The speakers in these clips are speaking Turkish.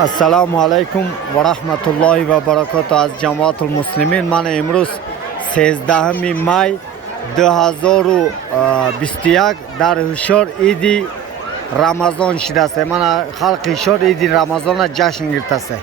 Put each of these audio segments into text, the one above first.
Assalomu alaykum va rahmatullohi va barakatuh az jamoatul muslimin. Mana imroz 13 may 2021 dar Hishor Idi Ramazon shidasi. Mana xalq Hishor Idi Ramazonga jashn girtasi.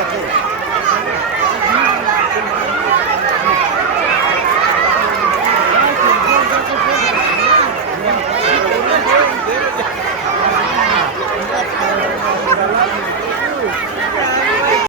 Gracias.